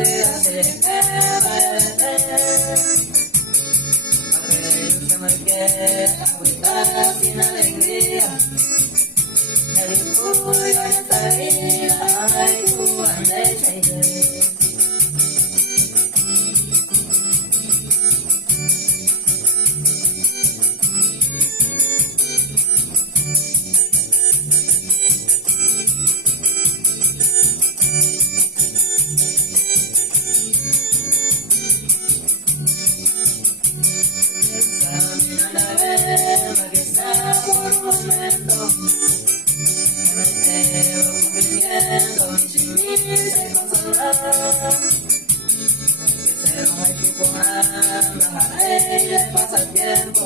hacer que vaya se me queda agüita sin alegría. El cuyo en esta vida, ay, tú andes ahí. Que está por un momento me quedo conviviendo y sin mí se consola que ser un equipo anda ahí le pasa el tiempo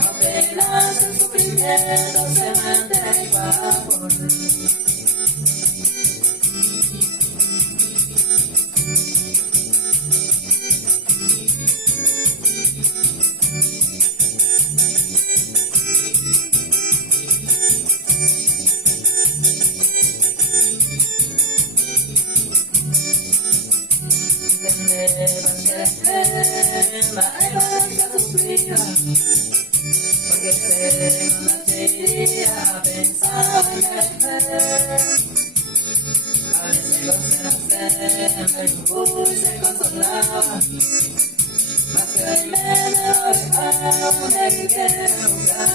apenas el sufrimiento se mantiene igual. Porque sé una sería pensaba en a veces goce nacer, me puse consolaba, más que hoy me lo dejaba, me quiero buscar.